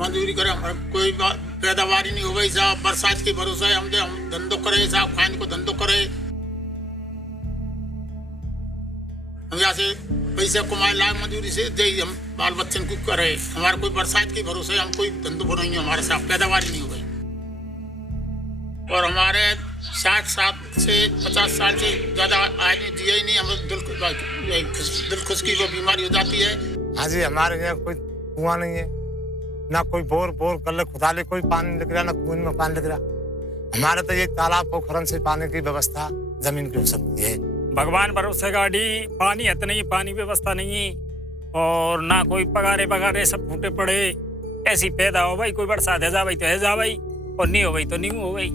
मजदूरी करे, हमारे कोई पैदावार ही नहीं हो गई साहब। बरसात के भरोसे हम धंधो करे साहब, खाने को धंधो करे। हम यहाँ से पैसे कमाए लाए मजदूरी से, दे हम बाल बच्चन को करे। हमारे कोई बरसात के भरोसे हम कोई धंधो नहीं, हमारे साथ पैदावार ही नहीं हो गई। और हमारे 60 साल से 50 साल से ज्यादा आदमी जिया ही नहीं। हम दिल खुशकी को बीमारी हो जाती है। हाँ जी, हमारे यहाँ कोई कुआं नहीं है, ना कोई बोर कर ले खुदा ले कोई पानी निकल रहा, ना कुएं में पानी निकल रहा। हमारे तो ये तालाब पोखरन से पानी की व्यवस्था जमीन की हो सकती है। भगवान भरोसे गाड़ी पानी है, नहीं पानी व्यवस्था नहीं है, और ना कोई पगारे सब फूटे पड़े। ऐसी पैदा हो भाई, कोई बरसात है जा भाई तो है जा भाई, और नहीं हो गई तो नहीं हो गई।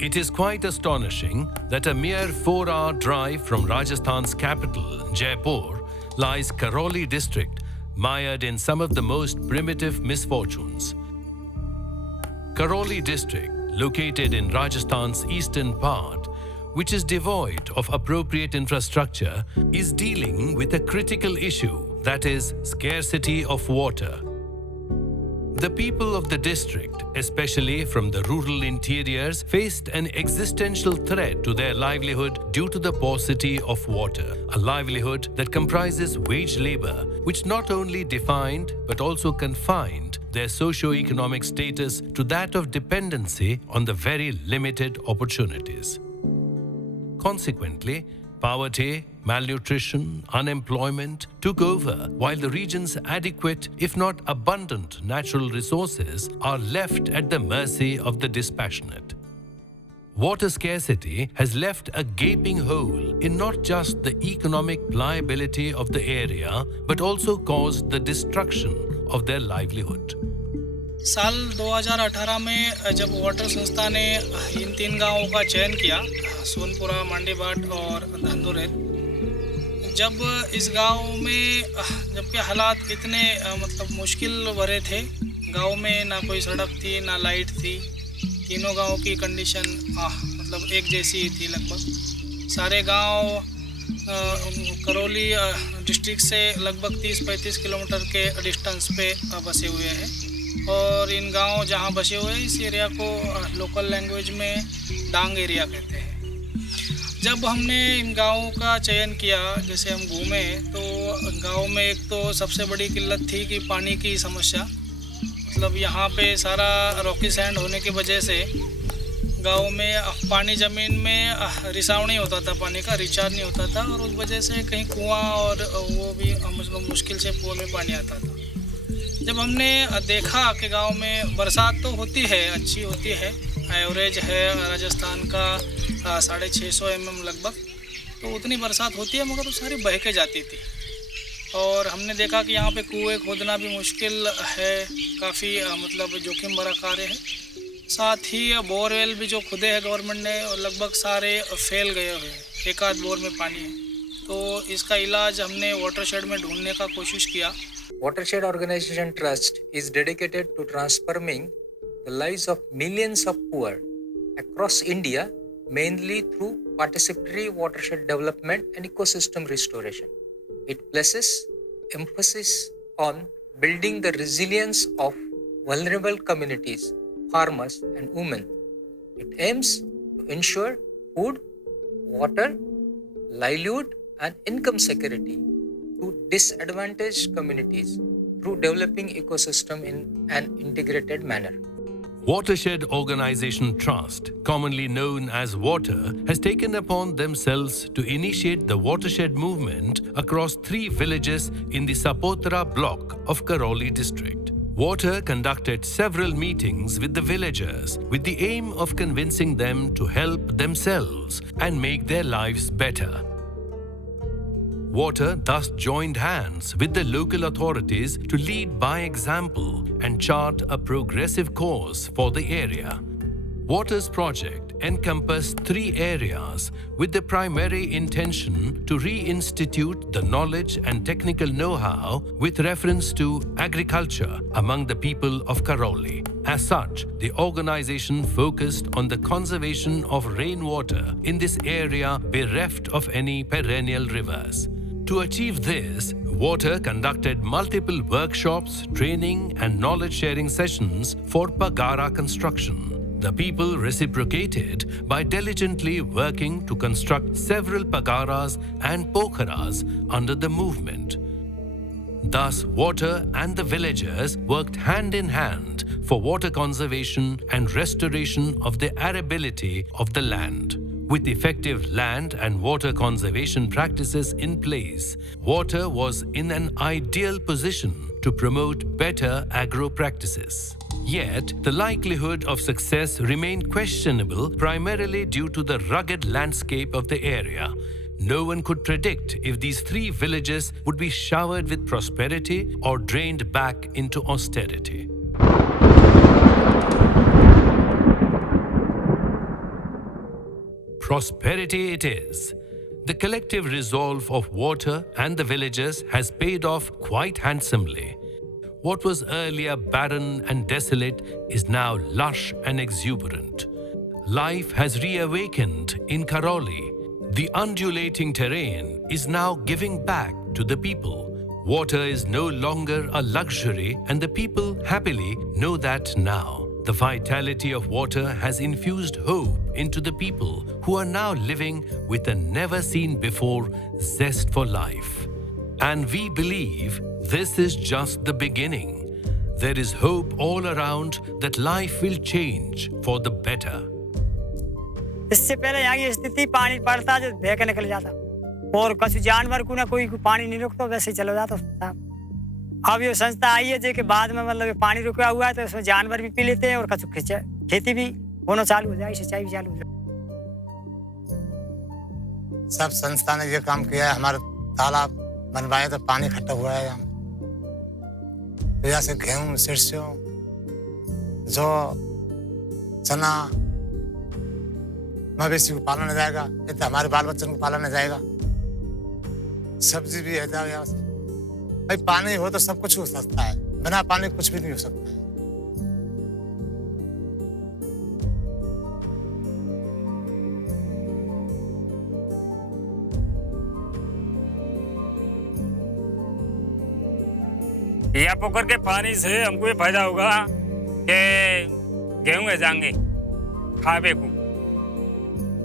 It is quite astonishing that a mere 4-hour drive from Rajasthan's capital, Jaipur, lies Karauli district, mired in some of the most primitive misfortunes. Karauli district, located in Rajasthan's eastern part, which is devoid of appropriate infrastructure, is dealing with a critical issue, that is, scarcity of water. The people of the district, especially from the rural interiors, faced an existential threat to their livelihood due to the paucity of water, a livelihood that comprises wage labor, which not only defined but also confined their socio-economic status to that of dependency on the very limited opportunities. Consequently, poverty, malnutrition, unemployment took over, while the region's adequate, if not abundant, natural resources are left at the mercy of the dispassionate. Water scarcity has left a gaping hole in not just the economic pliability of the area, but also caused the destruction of their livelihood. साल 2018 में जब water संस्था ने इन 3 गांवों का चयन किया, सोनपुरा, मांडीबाट और धंधुरेल, जब इस गांव में जबकि हालात इतने मतलब मुश्किल भरे थे, गांव में ना कोई सड़क थी ना लाइट थी, तीनों गांवों की कंडीशन मतलब एक जैसी थी लगभग। सारे गांव करौली डिस्ट्रिक्ट से लगभग 30-35 किलोमीटर के डिस्टेंस पे बसे हुए हैं, और इन गांव जहां बसे हुए हैं इस एरिया को लोकल लैंग्वेज में डांग एरिया कहते हैं। जब हमने इन गांवों का चयन किया, जैसे हम घूमे तो गांव में एक तो सबसे बड़ी किल्लत थी कि पानी की समस्या। मतलब यहाँ पे सारा रॉकी सैंड होने की वजह से गांव में पानी ज़मीन में रिसाव नहीं होता था, पानी का रिचार्ज नहीं होता था, और उस वजह से कहीं कुआं और वो भी मतलब मुश्किल से कुआं में पानी आता था। जब हमने देखा कि गांव में बरसात तो होती है, अच्छी होती है, एवरेज है राजस्थान का 650 mm लगभग, तो उतनी बरसात होती है, मगर वो सारी बह के जाती थी। और हमने देखा कि यहाँ पे कुएं खोदना भी मुश्किल है, काफ़ी मतलब जोखिम भरा कार्य है। साथ ही बोरवेल भी जो खुदे हैं गवर्नमेंट ने, और लगभग सारे फेल गए हुए हैं, एक आध बोर में पानी है। तो इसका इलाज हमने वाटरशेड में ढूंढने का कोशिश किया। Watershed Organization Trust is dedicated to transforming the lives of millions of poor across India, mainly through participatory watershed development and ecosystem restoration. It places emphasis on building the resilience of vulnerable communities, farmers and women. It aims to ensure food, water, livelihood and income security to disadvantaged communities through developing ecosystem in an integrated manner. Watershed Organization Trust, commonly known as WATER, has taken upon themselves to initiate the watershed movement across 3 villages in the Sapotra block of Karauli district. WATER conducted several meetings with the villagers with the aim of convincing them to help themselves and make their lives better. WATER thus joined hands with the local authorities to lead by example and chart a progressive course for the area. WATER's project encompassed 3 areas with the primary intention to reinstitute the knowledge and technical know-how with reference to agriculture among the people of Karauli. As such, the organization focused on the conservation of rainwater in this area bereft of any perennial rivers. To achieve this, Water conducted multiple workshops, training and knowledge-sharing sessions for Pagara construction. The people reciprocated by diligently working to construct several Pagaras and Pokharas under the movement. Thus, Water and the villagers worked hand in hand for water conservation and restoration of the arability of the land. With effective land and water conservation practices in place, Water was in an ideal position to promote better agro practices. Yet, the likelihood of success remained questionable primarily due to the rugged landscape of the area. No one could predict if these 3 villages would be showered with prosperity or drained back into austerity. Prosperity it is. The collective resolve of Water and the villagers has paid off quite handsomely. What was earlier barren and desolate is now lush and exuberant. Life has reawakened in Karauli. The undulating terrain is now giving back to the people. Water is no longer a luxury, and the people happily know that now. The vitality of Water has infused hope into the people who are now living with a never-seen-before zest for life. And we believe this is just the beginning. There is hope all around that life will change for the better. इससे पहले यहाँ की स्थिति पानी पड़ता जो बह के निकल जाता और कुछ जानवर को ना कोई पानी नहीं रुकता वैसे ही चला जाता साहब। अब ये संस्था आई है जो कि बाद में मतलब पानी रुका हुआ है तो इसमें जानवर भी पी लेते हैं और कुछ खेती भी होना चालू हो जाए, सिंचाई भी चालू हो जाए। सब संस्था ने ये काम किया है, हमारे तालाब बनवाए तो पानी इकट्ठा हुआ है यहाँ। तो जैसे गेहूँ, सरसों, जौ, चना, मवेशी को पाला न जाएगा, ये तो हमारे बाल बच्चों को पाला न जाएगा। सब्जी भी है यहाँ से। भाई पानी हो तो सब कुछ हो सकता है, बिना पानी कुछ भी नहीं हो सकता है। या पोखर के पानी से हमको ये फायदा होगा कि गेहूं जाएंगे खावे को,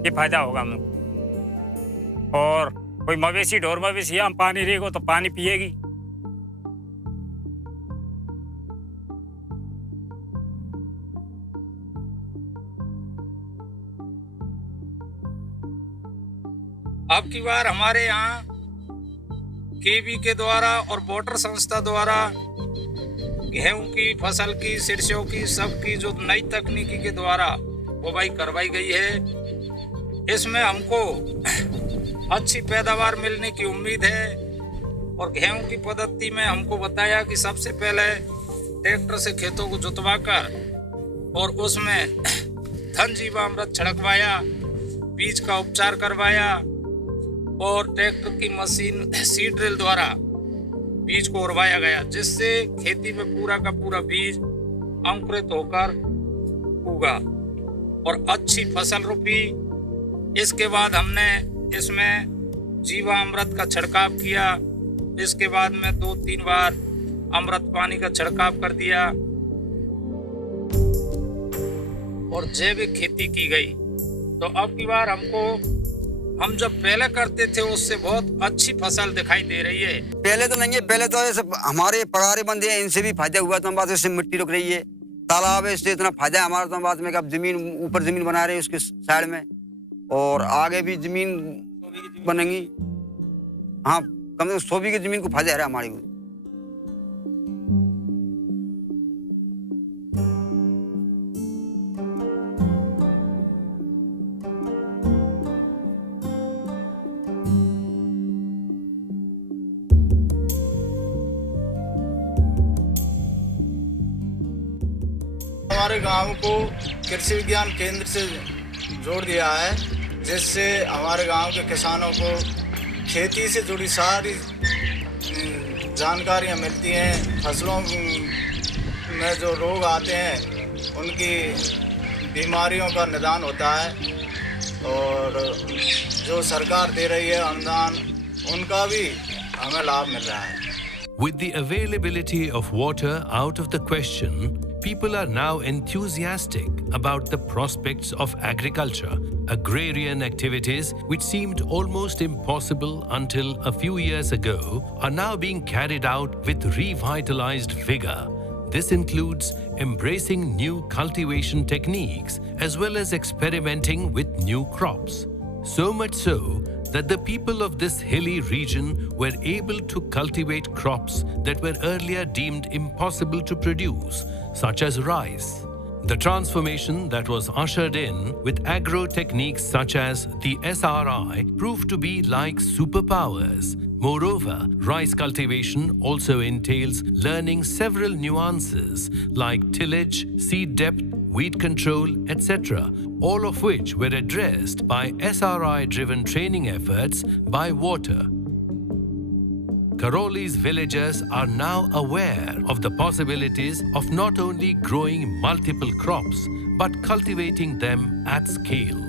ये फायदा होगा हमको। और कोई मवेशी ढोर मवेशी हम पानी रहेगा तो पानी पिएगी। अब की बार हमारे यहाँ केवी के द्वारा और वाटर संस्था द्वारा गेहूं की फसल की, सरसों की, सबकी जो नई तकनीकी के द्वारा बुवाई करवाई गई है, इसमें हमको अच्छी पैदावार मिलने की उम्मीद है। और गेहूं की पद्धति में हमको बताया कि सबसे पहले ट्रैक्टर से खेतों को जुतवाकर और उसमें धन जीवामृत छिड़कवाया, बीज का उपचार करवाया और ट्रैक्टर की मशीन सीड ड्रिल द्वारा बीज को उड़वाया गया, जिससे खेती में पूरा का पूरा बीज अंकुरित होकर उगा और अच्छी फसल रोपी। इसके बाद हमने इसमें जीवामृत का छिड़काव किया। इसके बाद में 2-3 बार अमृत पानी का छिड़काव कर दिया और जैविक खेती की गई। तो अब की बार हम जब पहले करते थे उससे बहुत अच्छी फसल दिखाई दे रही है। पहले तो नहीं है, पहले तो ऐसे हमारे पगारे बंदे हैं, इनसे भी फायदा हुआ। तो हम बात इससे मिट्टी रुक रही है, तालाब है, इससे इतना फायदा है हमारा। तो हम बात में अब जमीन ऊपर जमीन बना रहे हैं उसके साइड में, और आगे भी जमीन बनेंगी। हाँ, कम से कम 100 बीघे जमीन को फायदा है हमारे को। हमारे गांव को कृषि विज्ञान केंद्र से जोड़ दिया है, जिससे हमारे गांव के किसानों को खेती से जुड़ी सारी जानकारियां मिलती हैं। फसलों में जो रोग आते हैं उनकी बीमारियों का निदान होता है, और जो सरकार दे रही है अनुदान उनका भी हमें लाभ मिल रहा है। With the availability of water out of the question, people are now enthusiastic about the prospects of agriculture. Agrarian activities, which seemed almost impossible until a few years ago, are now being carried out with revitalized vigor. This includes embracing new cultivation techniques as well as experimenting with new crops. So much so that the people of this hilly region were able to cultivate crops that were earlier deemed impossible to produce, such as rice. The transformation that was ushered in with agro techniques such as the SRI proved to be like superpowers. Moreover, rice cultivation also entails learning several nuances like tillage, seed depth, weed control, etc., all of which were addressed by SRI-driven training efforts by Water. Karauli's villagers are now aware of the possibilities of not only growing multiple crops, but cultivating them at scale.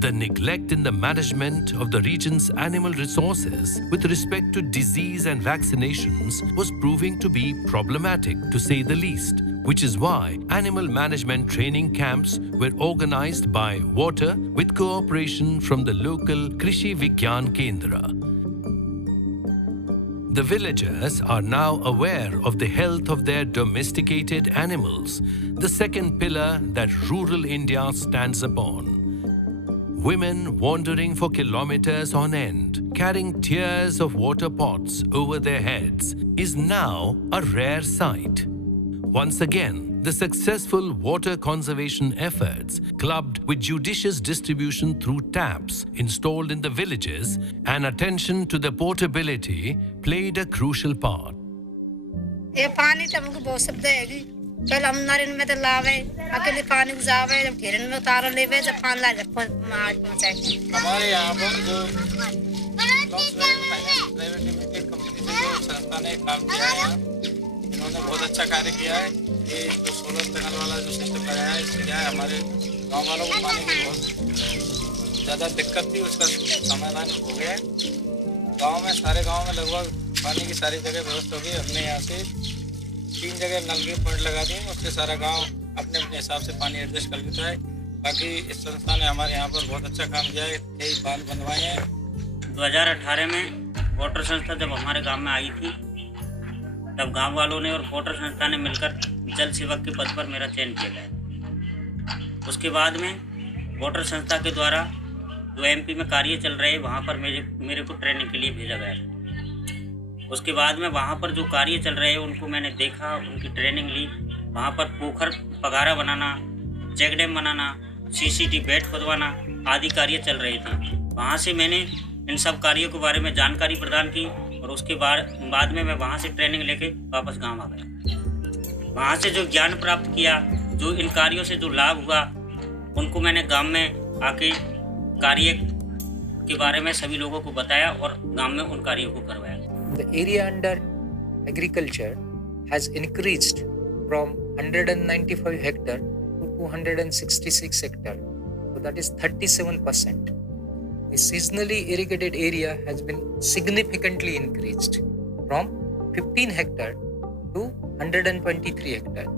The neglect in the management of the region's animal resources with respect to disease and vaccinations was proving to be problematic, to say the least, which is why animal management training camps were organized by Water with cooperation from the local Krishi Vigyan Kendra. The villagers are now aware of the health of their domesticated animals, the second pillar that rural India stands upon. Women wandering for kilometers on end, carrying tiers of water pots over their heads, is now a rare sight. Once again, the successful water conservation efforts, clubbed with judicious distribution through taps installed in the villages and attention to the portability, played a crucial part. पहले हम नारिन में तो लावे अकेले पानी गुजावे जब घेरन में उतार लेवे जब पानी ला जब मार पहुंचाए हमारे यहाँ पर जो प्राइवेट लिमिटेड कंपनी से जो संस्था ने काम किया है इन्होंने बहुत अच्छा कार्य किया है। ये जो सोलर पैनल वाला जो सिस्टम लगाया है इससे क्या है हमारे गाँव वालों को पानी की बहुत ज़्यादा दिक्कत थी, उसका समाधान हो गया है। गाँव में सारे गाँव में लगभग पानी की सारी जगह व्यवस्था हो गई। हमने यहाँ से 3 जगह नल के पॉइंट लगा दिए, उससे सारा गांव अपने अपने हिसाब से पानी एडजस्ट कर लेता है। बाकी इस संस्था ने हमारे यहाँ पर बहुत अच्छा काम किया है, कई बांध बनवाए हैं। 2018 में वाटर संस्था जब हमारे गांव में आई थी तब गांव वालों ने और वाटर संस्था ने मिलकर जल सेवक के पद पर मेरा चयन किया गया। उसके बाद में वाटर संस्था के द्वारा जो एमपी में कार्य चल रहे वहाँ पर मेरे को ट्रेनिंग के लिए भेजा गया। उसके बाद में वहाँ पर जो कार्य चल रहे हैं उनको मैंने देखा, उनकी ट्रेनिंग ली। वहाँ पर पोखर पगारा बनाना, चेक डैम बनाना, सीसीटी बेड खुदवाना आदि कार्य चल रहे थे। वहाँ से मैंने इन सब कार्यों के बारे में जानकारी प्रदान की और उसके बाद में मैं वहाँ से ट्रेनिंग लेके वापस गाँव आ गया। वहाँ से जो ज्ञान प्राप्त किया, जो इन कार्यों से जो लाभ हुआ, उनको मैंने गाँव में आके कार्य के बारे में सभी लोगों को बताया और गाँव में उन कार्यों को करवाया। The area under agriculture has increased from 195 hectare to 266 hectare. So that is 37%. The seasonally irrigated area has been significantly increased from 15 hectare to 123 hectare.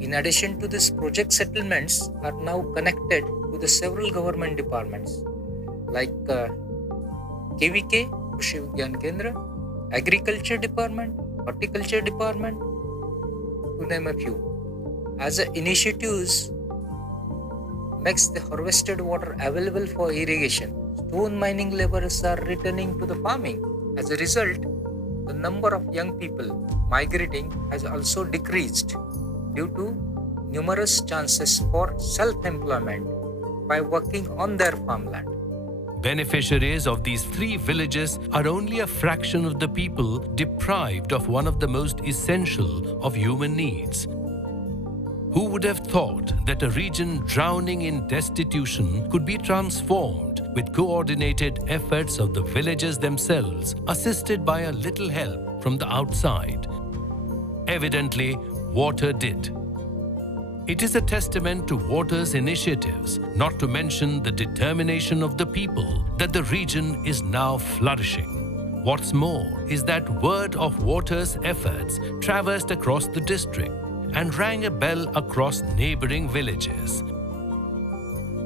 In addition to this, project settlements are now connected to the several government departments like KVK, Krishi Vigyan Kendra, Agriculture Department, Horticulture Department, to name a few. As initiatives makes the harvested water available for irrigation, stone mining laborers are returning to the farming. As a result, the number of young people migrating has also decreased due to numerous chances for self-employment by working on their farmland. Beneficiaries of these 3 villages are only a fraction of the people deprived of one of the most essential of human needs. Who would have thought that a region drowning in destitution could be transformed with coordinated efforts of the villagers themselves, assisted by a little help from the outside? Evidently, Water did. It is a testament to Water's initiatives, not to mention the determination of the people, that the region is now flourishing. What's more is that word of Water's efforts traversed across the district and rang a bell across neighboring villages.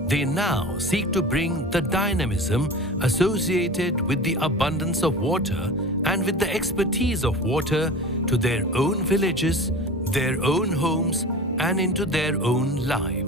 They now seek to bring the dynamism associated with the abundance of water and with the expertise of water to their own villages, their own homes, and into their own lives.